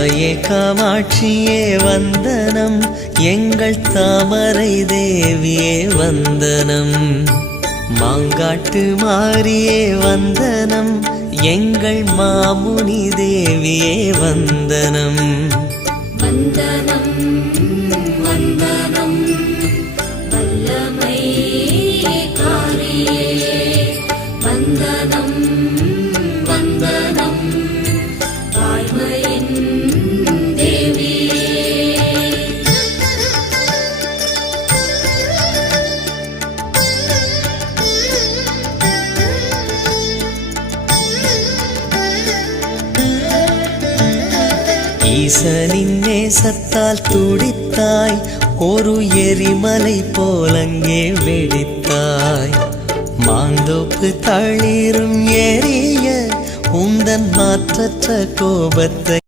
தாயே காமாட்சியே வந்தனம், எங்கள் தாமரை தேவியே வந்தனம். மாங்காட்டு மாரியே வந்தனம், எங்கள் மாமுனி தேவியே வந்தனம். வந்தனம் வந்தனம் வல்லமை காரியே, வந்தனம் வந்தனம் வாய்மையின் தேவியே. ஈசனின் நேசத்தால் துடித்தாய், ஒரு எரிமலை போலங்கே வெடித்தாய். மாந்தோப்பு தளிரும் எரிய உந்தன் மாற்றற்ற கோபத்தை